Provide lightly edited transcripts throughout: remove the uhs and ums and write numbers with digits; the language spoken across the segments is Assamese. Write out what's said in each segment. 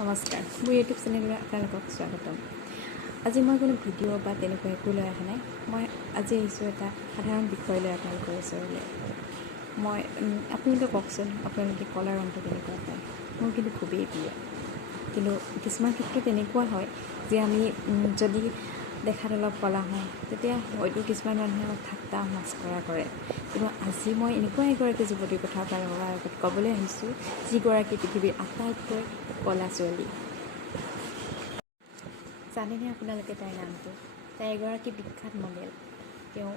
নমস্কাৰ, মোৰ ইউটিউব চেনেললৈ আপোনালোকক স্বাগতম। আজি মই কোনো ভিডিঅ' বা তেনেকুৱা একো লৈ অহা নাই। মই আজি আহিছোঁ এটা সাধাৰণ বিষয় লৈ আপোনালোকৰ ওচৰলৈ। আপোনালোকে কওকচোন, আপোনালোকে কলা ৰংটো কেনেকুৱা পায়? মোৰ কিন্তু খুবেই প্ৰিয়। কিন্তু কিছুমান ক্ষেত্ৰত এনেকুৱা হয় যে আমি যদি দেখাত অলপ কলা হওঁ, তেতিয়া হয়তো কিছুমান মানুহে আমাক ঠাট্টা মস্কৰা কৰে। কিন্তু আজি মই এনেকুৱা এগৰাকী যুৱতীৰ কথা আপোনালোকৰ আগত ক'বলৈ আহিছোঁ, যিগৰাকী পৃথিৱীৰ আটাইতকৈ কলা ছোৱালী। জানেনে আপোনালোকে তাইৰ নামটো? তাই এগৰাকী বিখ্যাত মডেল। তেওঁ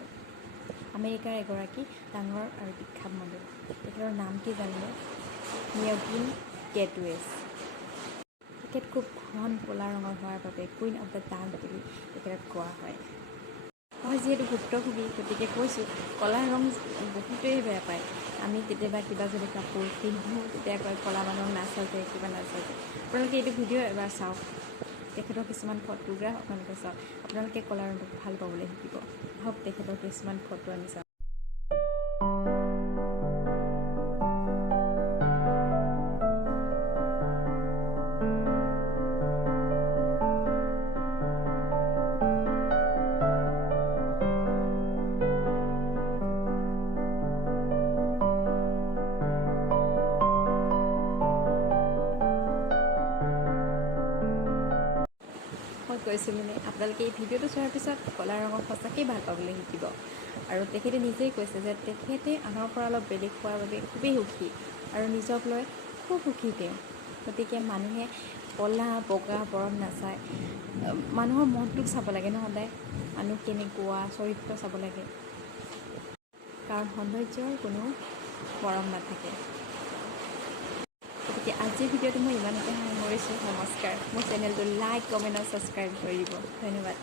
আমেৰিকাৰ এগৰাকী ডাঙৰ আৰু বিখ্যাত মডেল। তেখেতৰ নাম কি জানেনে? মেগিন কেটৱেছ। তেখেত খুব ঘন ক'লা ৰঙৰ হোৱাৰ বাবে কুইন অৱ দ্য ডাৰ্ক বুলি তেখেতক কোৱা হয়। মই যিহেতু ভুক্তভোগী, গতিকে কৈছোঁ, ক'লা ৰং বহুতেই বেয়া পায়। আমি কেতিয়াবা কিবা যদি কাপোৰ পিন্ধোঁ, তেতিয়া কয় ক'লা মানুহক নাচাজে, কিবা নাচাজে। আপোনালোকে এইটো ভিডিঅ' এবাৰ চাওক, তেখেতৰ কিছুমান ফটোগ্ৰাফ আপোনালোকে চাওক, আপোনালোকে ক'লা ৰংটোক ভাল পাবলৈ শিকিব। হওক, তেখেতৰ কিছুমান ফটো আমি চাওঁ। মই কৈছিলোঁনে, আপোনালোকে এই ভিডিঅ'টো চোৱাৰ পিছত ক'লা ৰঙক সঁচাকৈ ভাল পাবলৈ শিকিব। আৰু তেখেতে নিজেই কৈছে যে তেখেতে আনৰ পৰা অলপ বেলেগ হোৱাৰ বাবে খুবেই সুখী আৰু নিজক লৈ খুব সুখী তেওঁ। গতিকে মানুহে ক'লা বগা বৰণ নাচায়, মানুহৰ মনটোক চাব লাগে ন সদায়। মানুহ কেনেকুৱা চৰিত্ৰ চাব লাগে, কাৰণ সৌন্দৰ্যৰ কোনো মৰম নাথাকে। গতিকে আজিৰ ভিডিঅ'টো মই ইমানতে সামৰিছোঁ। নমস্কাৰ। মোৰ চেনেলটো লাইক, কমেণ্ট আৰু ছাবস্ক্ৰাইব কৰি দিব। ধন্যবাদ।